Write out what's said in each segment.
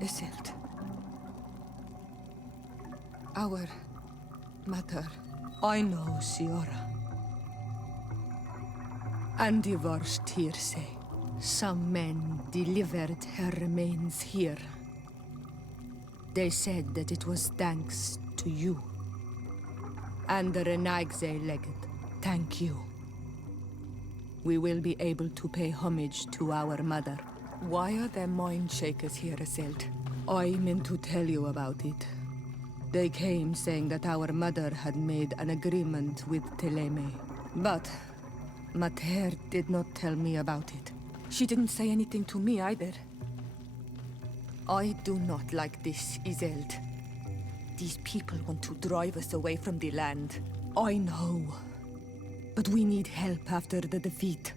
Iselt. Our mother. I know Siora. And divorced hearsay. Some men delivered her remains here. They said that it was thanks to you. And the Renagze legate, thank you. We will be able to pay homage to our mother. Why are there mind shakers here, Iselt? I meant to tell you about it. They came saying that our mother had made an agreement with Teleme. But Mater did not tell me about it. She didn't say anything to me either. I do not like this, Iselt. These people want to drive us away from the land. I know. But we need help after the defeat.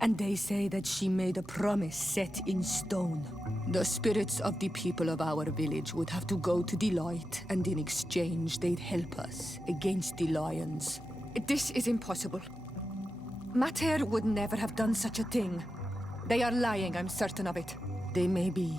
And they say that she made a promise set in stone. The spirits of the people of our village would have to go to the light, and in exchange they'd help us against the lions. This is impossible. Mater would never have done such a thing. They are lying, I'm certain of it. They may be.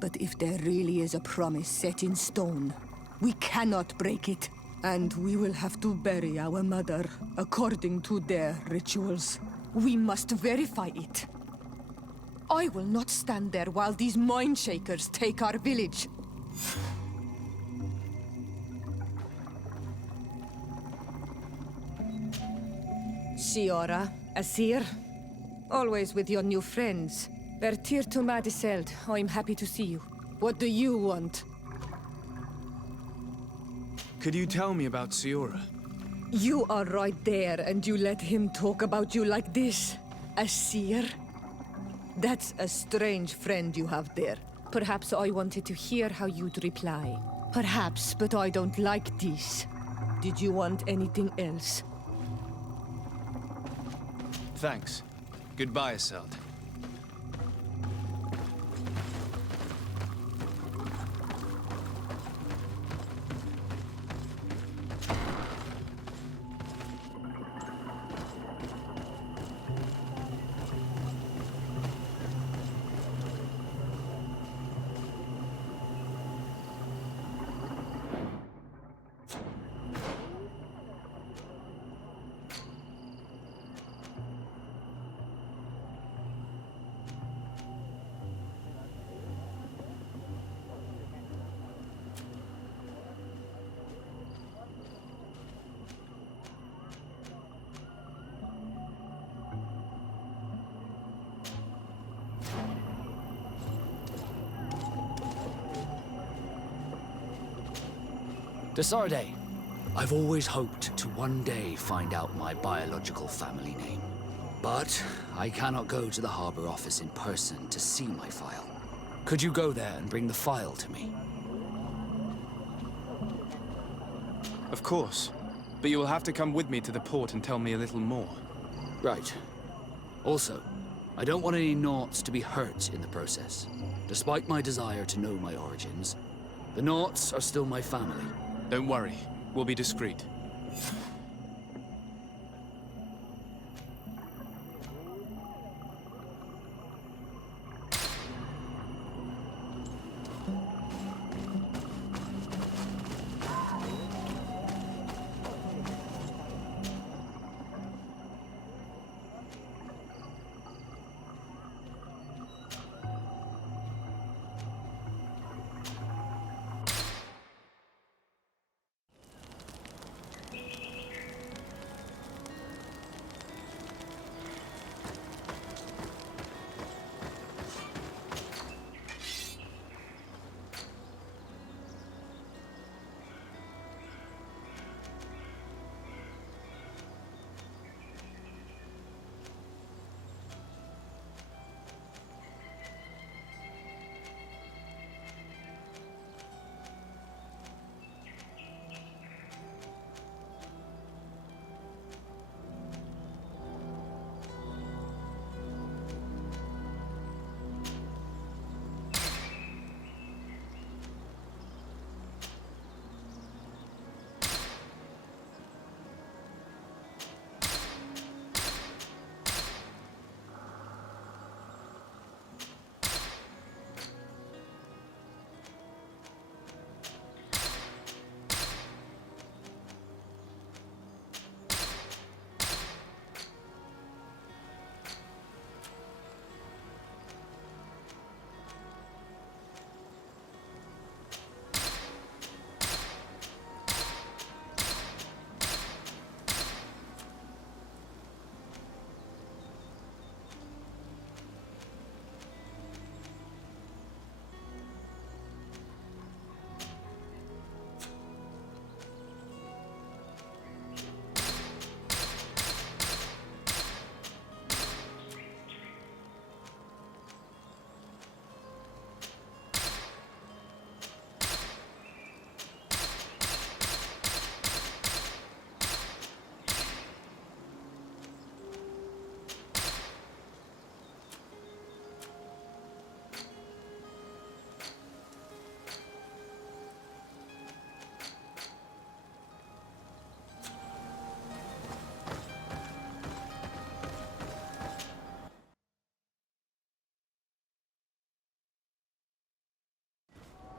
But if there really is a promise set in stone, we cannot break it. And we will have to bury our mother according to their rituals. We must verify it. I will not stand there while these mind shakers take our village. Siora, Asir, always with your new friends. Vertir to Madiseld, I'm happy to see you. What do you want? Could you tell me about Siora? You are right there, and you let him talk about you like this? Asir? That's a strange friend you have there. Perhaps I wanted to hear how you'd reply. Perhaps, but I don't like this. Did you want anything else? Thanks. Goodbye, Iselt. Desarde, I've always hoped to one day find out my biological family name. But I cannot go to the harbor office in person to see my file. Could you go there and bring the file to me? Of course. But you will have to come with me to the port and tell me a little more. Right. Also, I don't want any Naughts to be hurt in the process. Despite my desire to know my origins, the Naughts are still my family. Don't worry. We'll be discreet.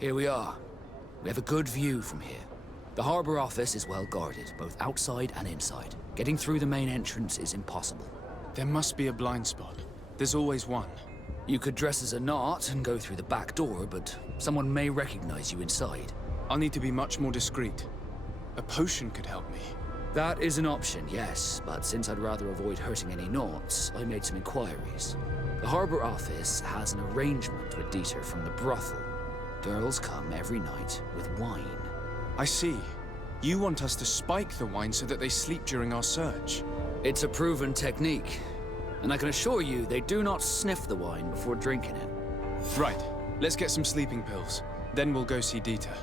Here we are. We have a good view from here. The harbor office is well guarded, both outside and inside. Getting through the main entrance is impossible. There must be a blind spot. There's always one. You could dress as a knot and go through the back door, but someone may recognize you inside. I'll need to be much more discreet. A potion could help me. That is an option, yes, but since I'd rather avoid hurting any knots, I made some inquiries. The harbor office has an arrangement with Dieter from the brothel. Girls come every night with wine. I see. You want us to spike the wine so that they sleep during our search. It's a proven technique, and I can assure you they do not sniff the wine before drinking it. Right. Let's get some sleeping pills. Then we'll go see Dieter.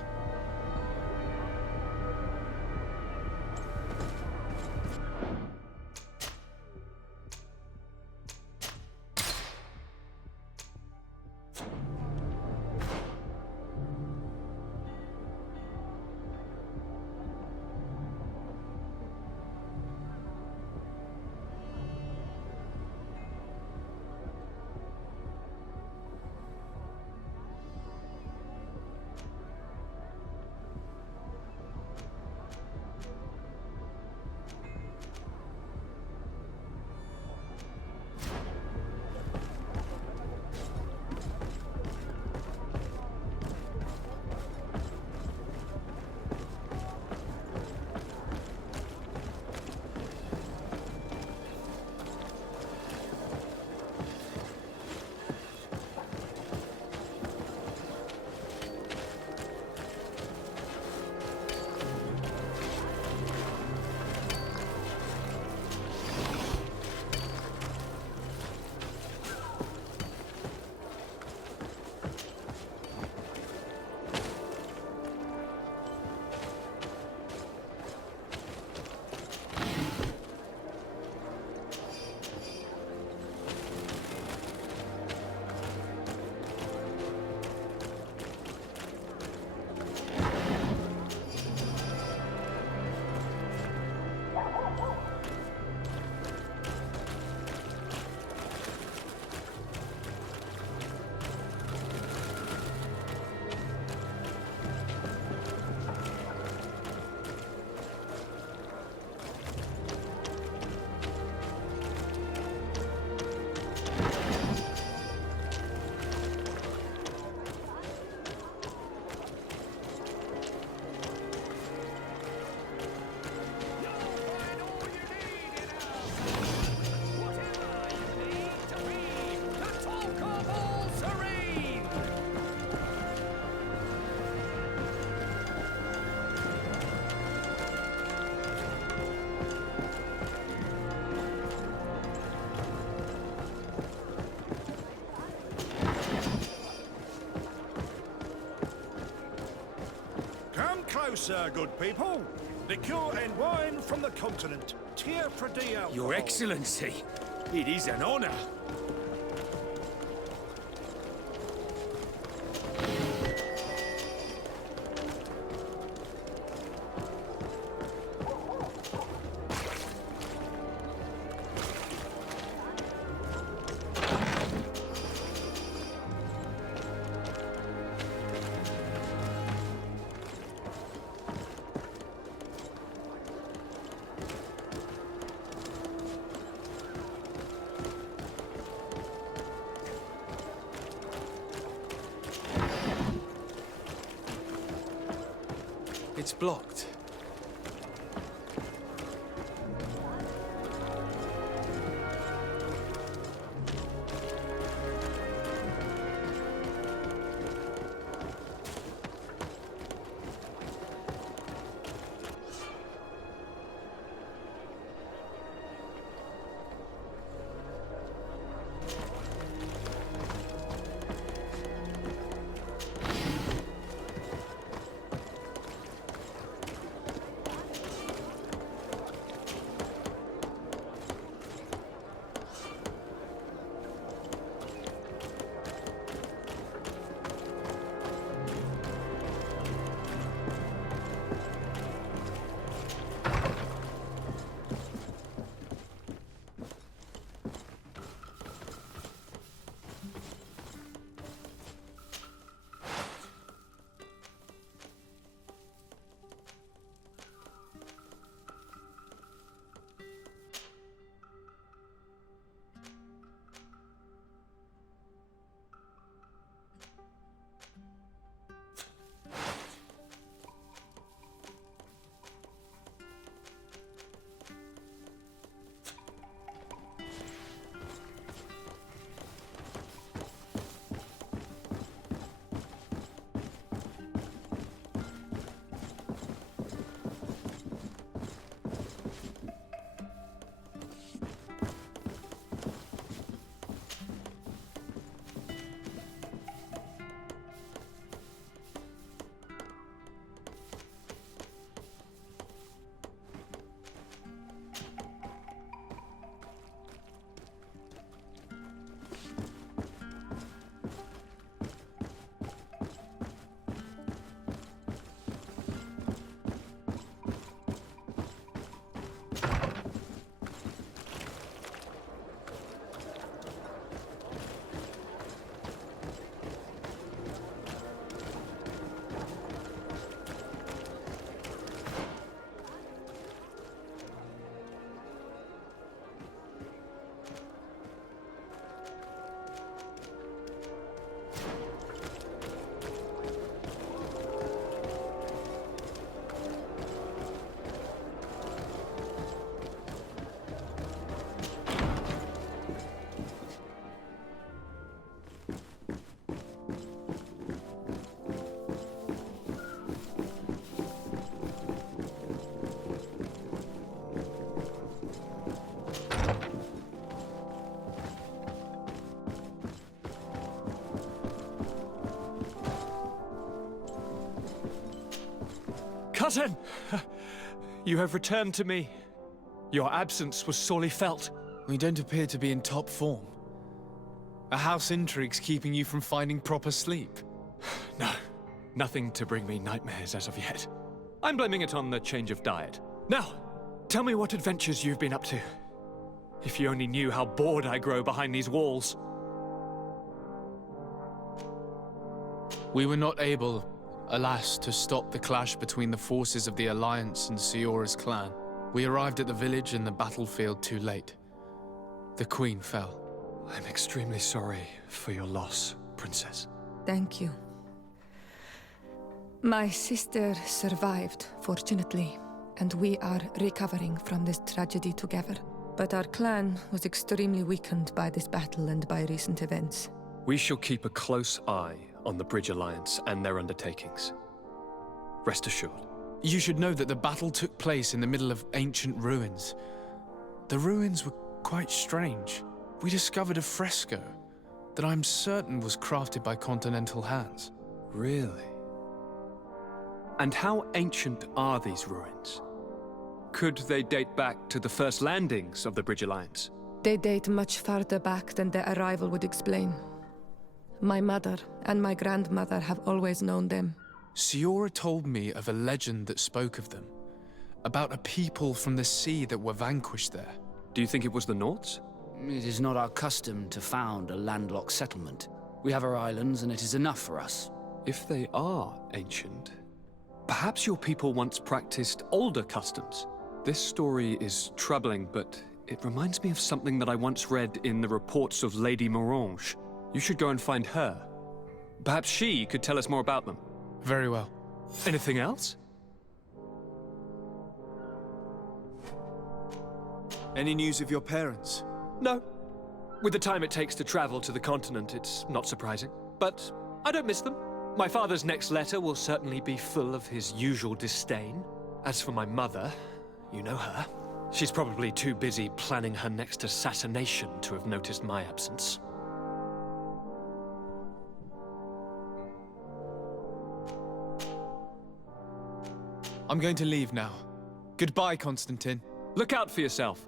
Closer, good people. Liqueur and wine from the continent. Tier for alcohol. Your Excellency, it is an honor. It's blocked. Cousin! You have returned to me. Your absence was sorely felt. We don't appear to be in top form. A house intrigue's keeping you from finding proper sleep. No, nothing to bring me nightmares as of yet. I'm blaming it on the change of diet. Now, tell me what adventures you've been up to. If you only knew how bored I grow behind these walls. We were not able, alas, to stop the clash between the forces of the Alliance and Siora's clan. We arrived at the village and the battlefield too late. The Queen fell. I'm extremely sorry for your loss, Princess. Thank you. My sister survived, fortunately, and we are recovering from this tragedy together. But our clan was extremely weakened by this battle and by recent events. We shall keep a close eye on the Bridge Alliance and their undertakings. Rest assured. You should know that the battle took place in the middle of ancient ruins. The ruins were quite strange. We discovered a fresco that I'm certain was crafted by continental hands. Really? And how ancient are these ruins? Could they date back to the first landings of the Bridge Alliance? They date much farther back than their arrival would explain. My mother and my grandmother have always known them. Siora told me of a legend that spoke of them, about a people from the sea that were vanquished there. Do you think it was the Nords? It is not our custom to found a landlocked settlement. We have our islands, and it is enough for us. If they are ancient, perhaps your people once practiced older customs. This story is troubling, but it reminds me of something that I once read in the reports of Lady Morange. You should go and find her. Perhaps she could tell us more about them. Very well. Anything else? Any news of your parents? No. With the time it takes to travel to the continent, it's not surprising. But I don't miss them. My father's next letter will certainly be full of his usual disdain. As for my mother, you know her. She's probably too busy planning her next assassination to have noticed my absence. I'm going to leave now. Goodbye, Constantine. Look out for yourself.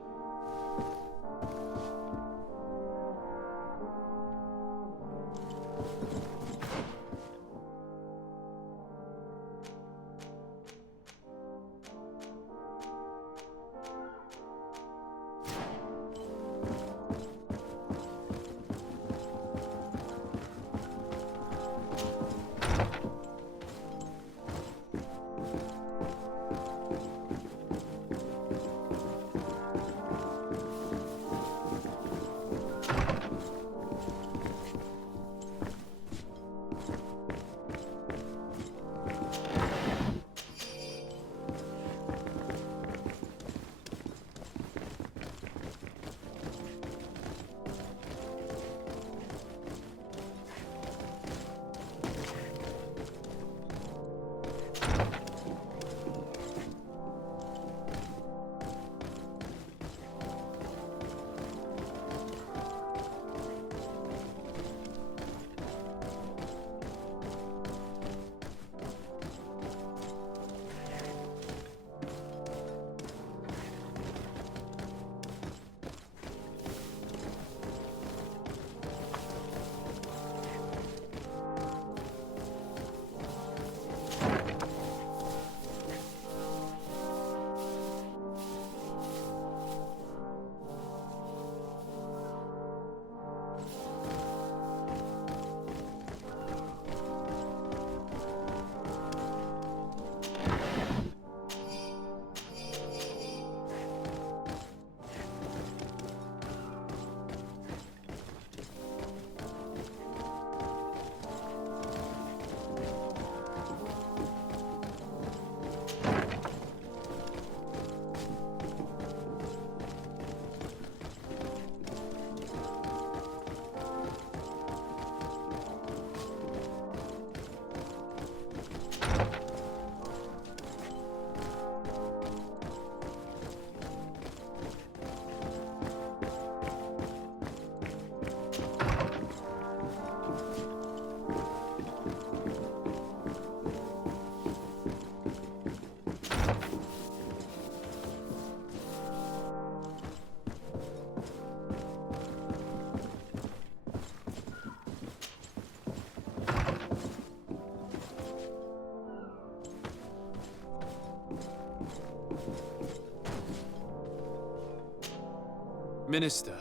Minister.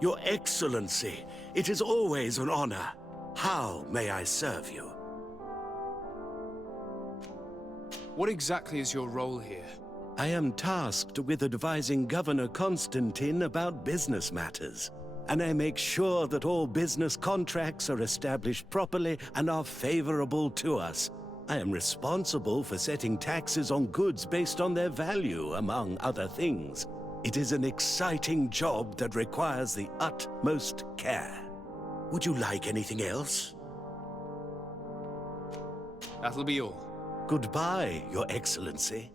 Your Excellency, it is always an honor. How may I serve you? What exactly is your role here? I am tasked with advising Governor Constantine about business matters, and I make sure that all business contracts are established properly and are favorable to us. I am responsible for setting taxes on goods based on their value, among other things. It is an exciting job that requires the utmost care. Would you like anything else? That'll be all. Goodbye, Your Excellency.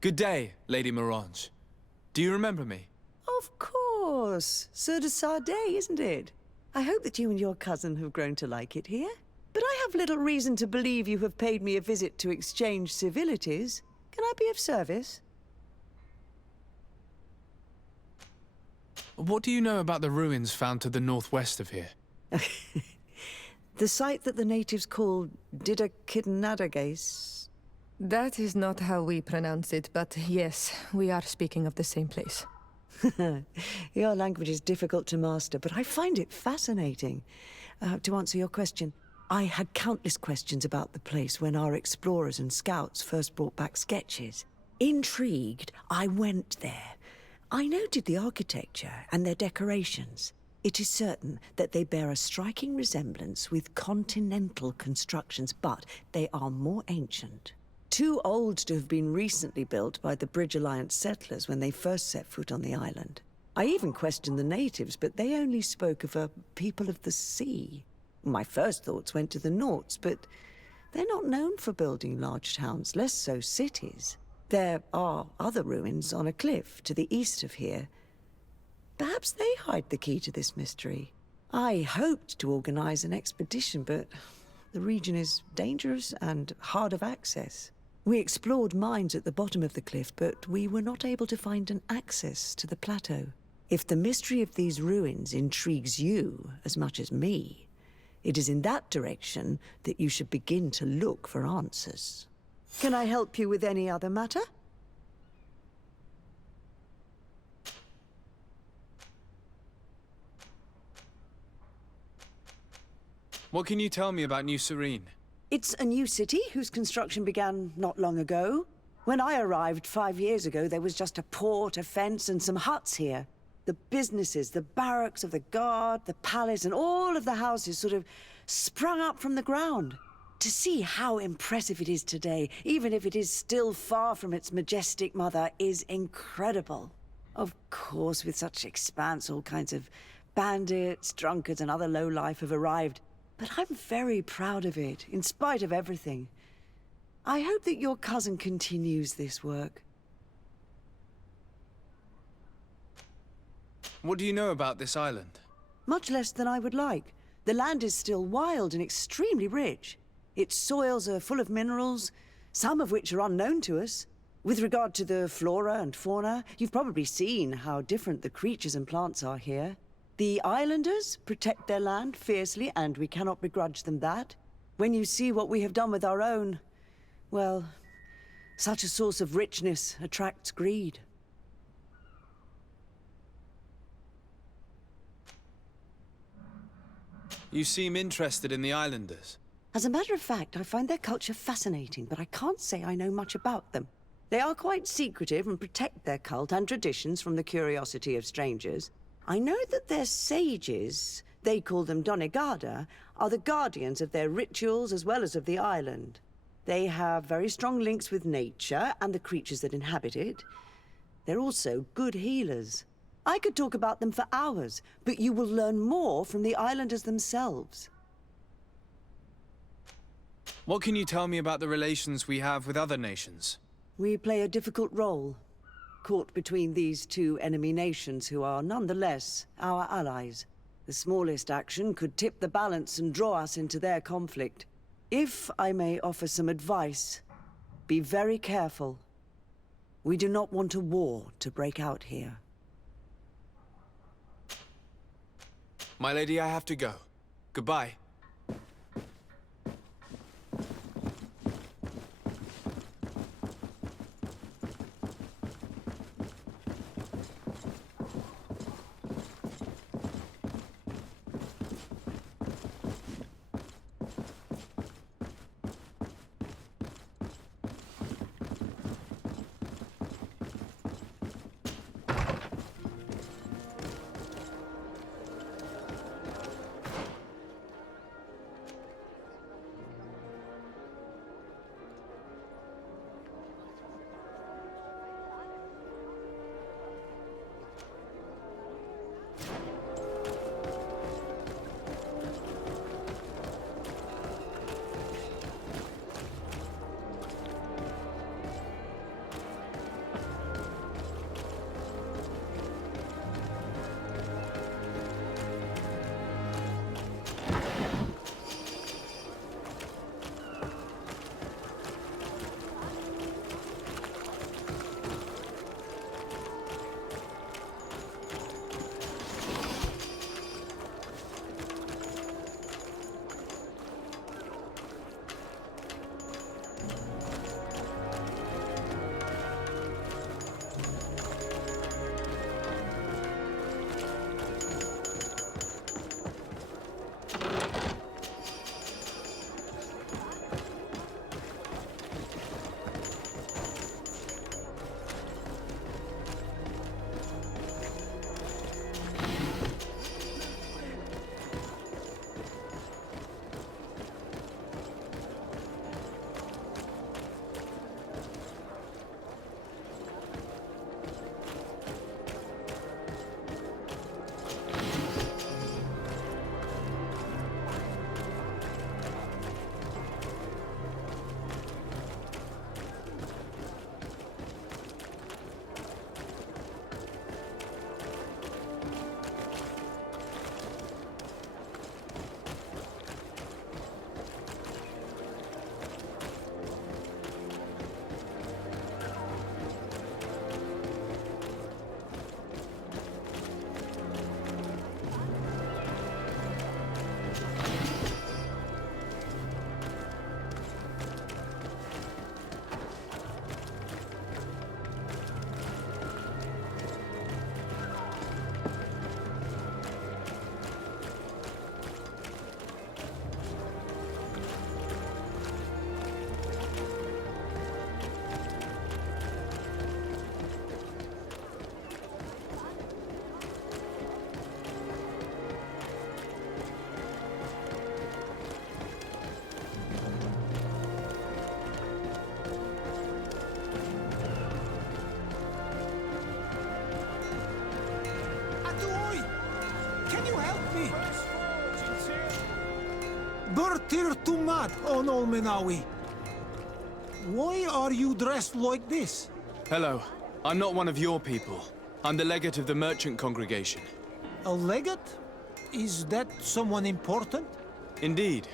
Good day, Lady Mirange. Do you remember me? Of course. Sur de Sade, isn't it? I hope that you and your cousin have grown to like it here. But I have little reason to believe you have paid me a visit to exchange civilities. Can I be of service? What do you know about the ruins found to the northwest of here? The site that the natives call Didakidnadagais. That is not how we pronounce it, but yes, we are speaking of the same place. Your language is difficult to master, but I find it fascinating. To answer your question, I had countless questions about the place when our explorers and scouts first brought back sketches. Intrigued, I went there. I noted the architecture and their decorations. It is certain that they bear a striking resemblance with continental constructions, but they are more ancient. Too old to have been recently built by the Bridge Alliance settlers when they first set foot on the island. I even questioned the natives, but they only spoke of a people of the sea. My first thoughts went to the Nauts, but they're not known for building large towns, less so cities. There are other ruins on a cliff to the east of here. Perhaps they hide the key to this mystery. I hoped to organize an expedition, but the region is dangerous and hard of access. We explored mines at the bottom of the cliff, but we were not able to find an access to the plateau. If the mystery of these ruins intrigues you as much as me, it is in that direction that you should begin to look for answers. Can I help you with any other matter? What can you tell me about New Serene? It's a new city whose construction began not long ago. When I arrived 5 years ago, there was just a port, a fence, and some huts here. The businesses, the barracks of the guard, the palace, and all of the houses sort of sprung up from the ground. To see how impressive it is today, even if it is still far from its majestic mother, is incredible. Of course, with such expanse, all kinds of bandits, drunkards, and other lowlife have arrived. But I'm very proud of it, in spite of everything. I hope that your cousin continues this work. What do you know about this island? Much less than I would like. The land is still wild and extremely rich. Its soils are full of minerals, some of which are unknown to us. With regard to the flora and fauna, you've probably seen how different the creatures and plants are here. The islanders protect their land fiercely, and we cannot begrudge them that. When you see what we have done with our own, well, such a source of richness attracts greed. You seem interested in the islanders. As a matter of fact, I find their culture fascinating, but I can't say I know much about them. They are quite secretive and protect their cult and traditions from the curiosity of strangers. I know that their sages, they call them Donegada, are the guardians of their rituals as well as of the island. They have very strong links with nature and the creatures that inhabit it. They're also good healers. I could talk about them for hours, but you will learn more from the islanders themselves. What can you tell me about the relations we have with other nations? We play a difficult role, caught between these two enemy nations who are nonetheless our allies. The smallest action could tip the balance and draw us into their conflict. If I may offer some advice, be very careful. We do not want a war to break out here. My lady, I have to go. Goodbye. oi! Can you help me? Bertir Tumad on Olmenawi. Why are you dressed like this? Hello. I'm not one of your people. I'm the legate of the merchant congregation. A legate? Is that someone important? Indeed.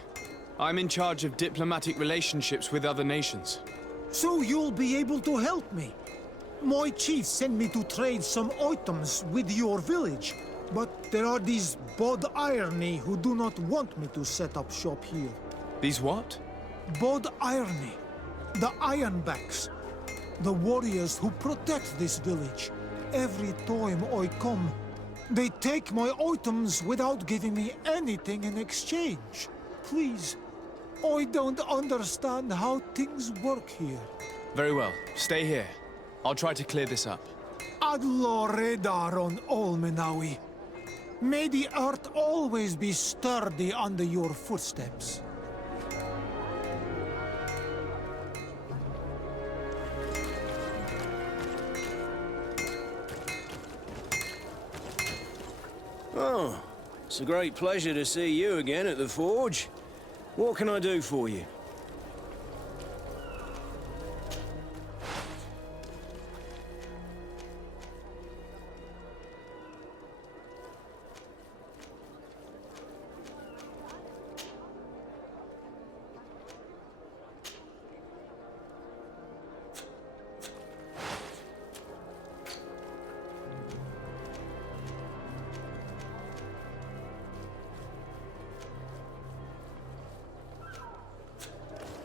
I'm in charge of diplomatic relationships with other nations. So you'll be able to help me. My chief sent me to trade some items with your village, but there are these Bod Irony who do not want me to set up shop here. These what? Bod Irony. The Ironbacks. The warriors who protect this village. Every time I come, they take my items without giving me anything in exchange. Please, I don't understand how things work here. Very well. Stay here. I'll try to clear this up. Adlo Redar on Olmenawi. May the earth always be sturdy under your footsteps. Oh, it's a great pleasure to see you again at the forge. What can I do for you?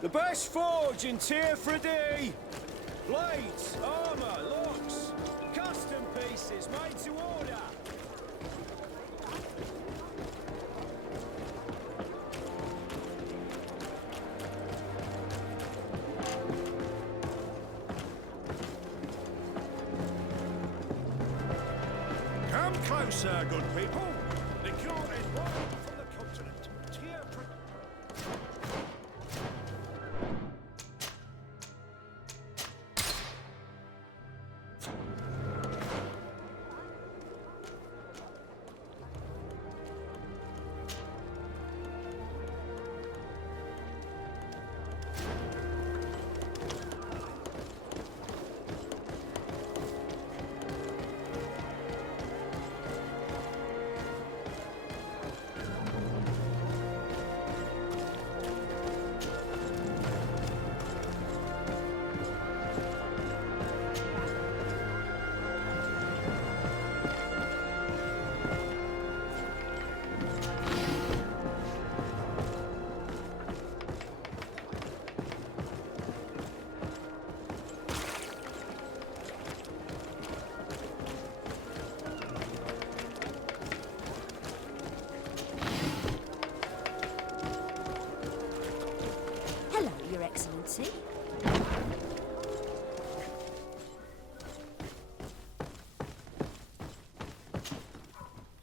The best forge in Tier Fredy! Blades, armor, locks, custom pieces made to order! Come closer, good people. Liqueur and wine from the continent. Tier Fredy. Hello, Your Excellency.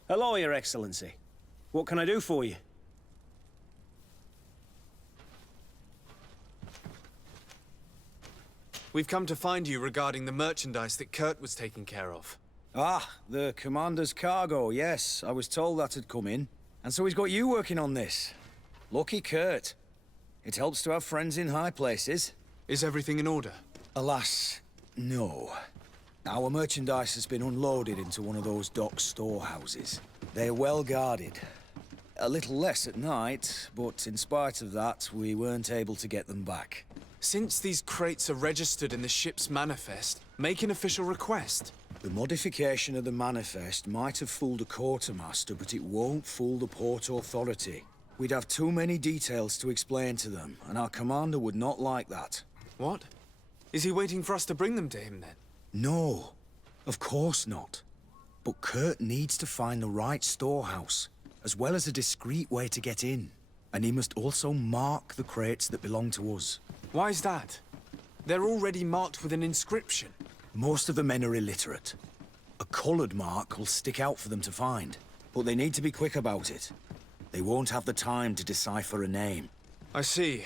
Hello, Your Excellency. What can I do for you? We've come to find you regarding the merchandise that Kurt was taking care of. Ah, the commander's cargo, yes. I was told that had come in. And so he's got you working on this. Lucky Kurt. It helps to have friends in high places. Is everything in order? Alas, no. Our merchandise has been unloaded into one of those dock storehouses. They're well guarded. A little less at night, but in spite of that, we weren't able to get them back. Since these crates are registered in the ship's manifest, make an official request. The modification of the manifest might have fooled a quartermaster, but it won't fool the port authority. We'd have too many details to explain to them, and our commander would not like that. What? Is he waiting for us to bring them to him, then? No, of course not. But Kurt needs to find the right storehouse, as well as a discreet way to get in. And he must also mark the crates that belong to us. Why is that? They're already marked with an inscription. Most of the men are illiterate. A colored mark will stick out for them to find, but they need to be quick about it. They won't have the time to decipher a name. I see.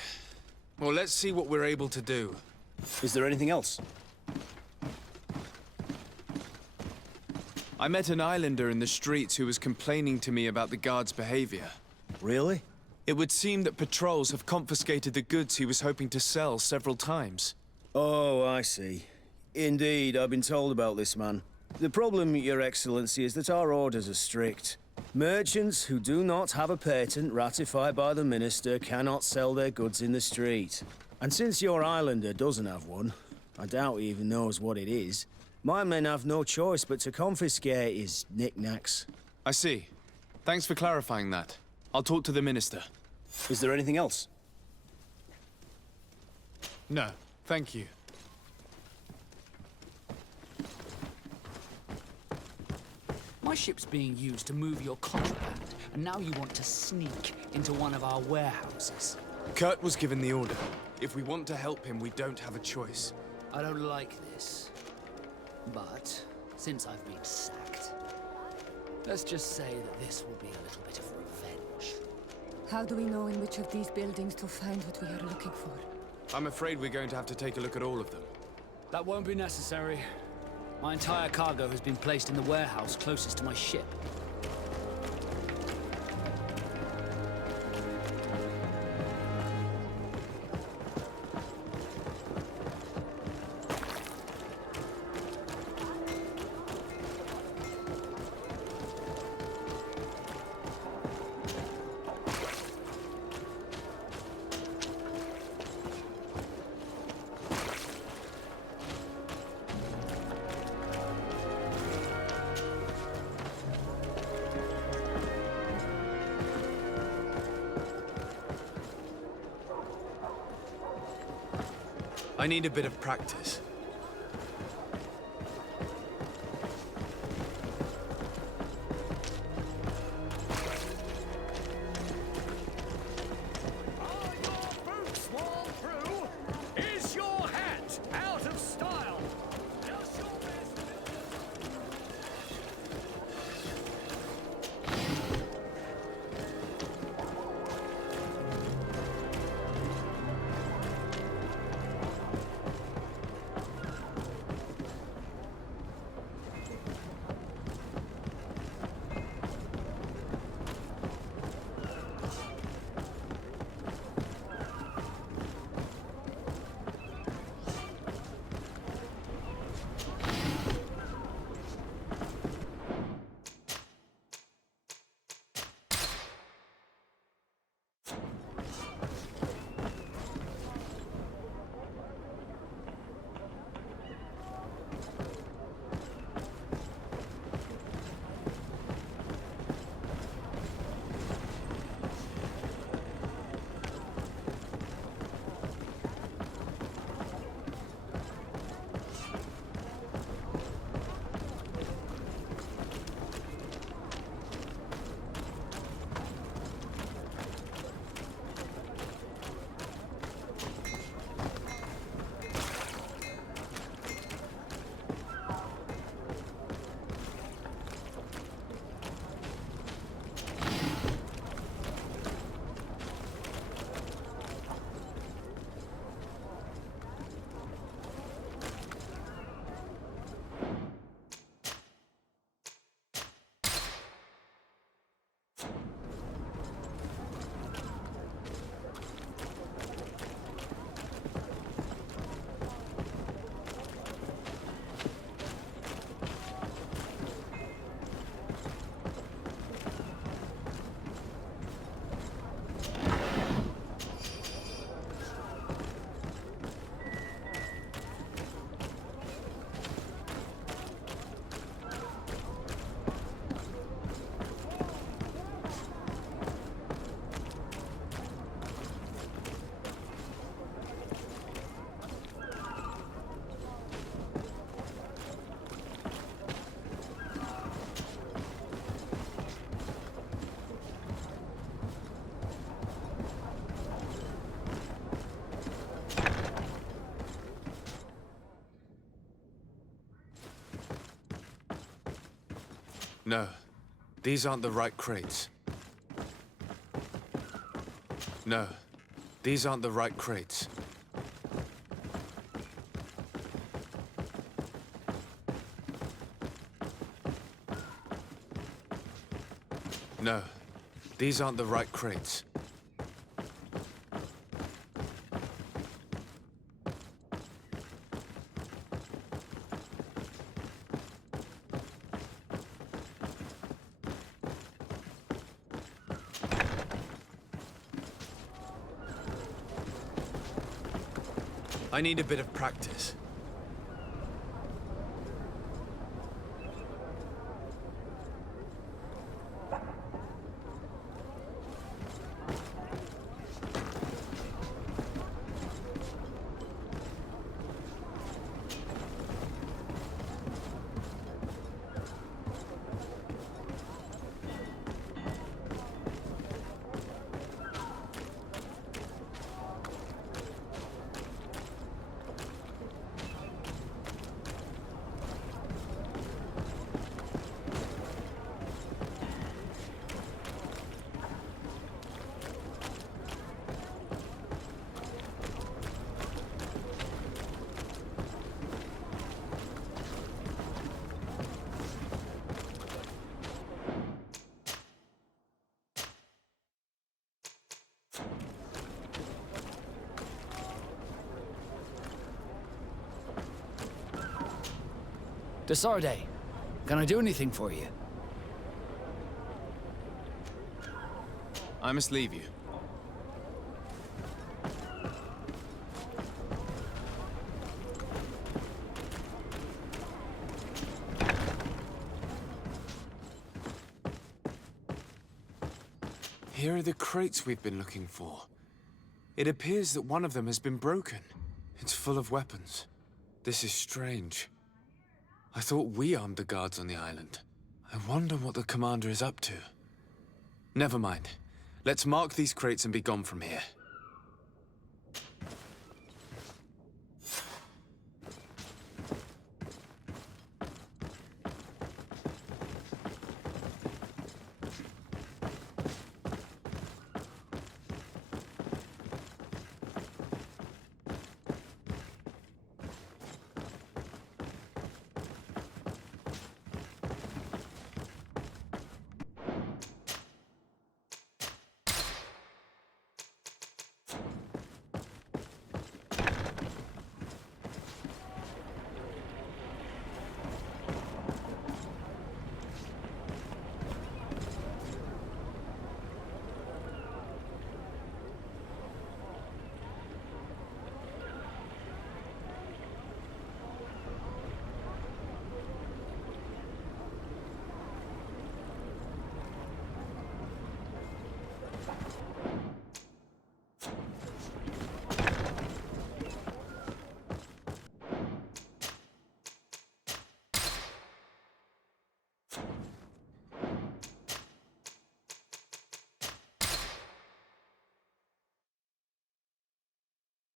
Well, let's see what we're able to do. Is there anything else? I met an islander in the streets who was complaining to me about the guard's behavior. Really? It would seem that patrols have confiscated the goods he was hoping to sell several times. Oh, I see. Indeed, I've been told about this man. The problem, Your Excellency, is that our orders are strict. Merchants who do not have a patent ratified by the Minister cannot sell their goods in the street. And since your islander doesn't have one, I doubt he even knows what it is, my men have no choice but to confiscate his knickknacks. I see. Thanks for clarifying that. I'll talk to the Minister. Is there anything else? No, thank you. My ship's being used to move your contraband, and now you want to sneak into one of our warehouses. Kurt was given the order. If we want to help him, we don't have a choice. I don't like this. But, since I've been sacked, let's just say that this will be a little bit of revenge. How do we know in which of these buildings to find what we are looking for? I'm afraid we're going to have to take a look at all of them. That won't be necessary. My entire cargo has been placed in the warehouse closest to my ship. I need a bit of practice. No, these aren't the right crates. No, these aren't the right crates. No, these aren't the right crates. I need a bit of practice. Desarde, can I do anything for you? I must leave you. Here are the crates we've been looking for. It appears that one of them has been broken. It's full of weapons. This is strange. I thought we armed the guards on the island. I wonder what the commander is up to. Never mind. Let's mark these crates and be gone from here.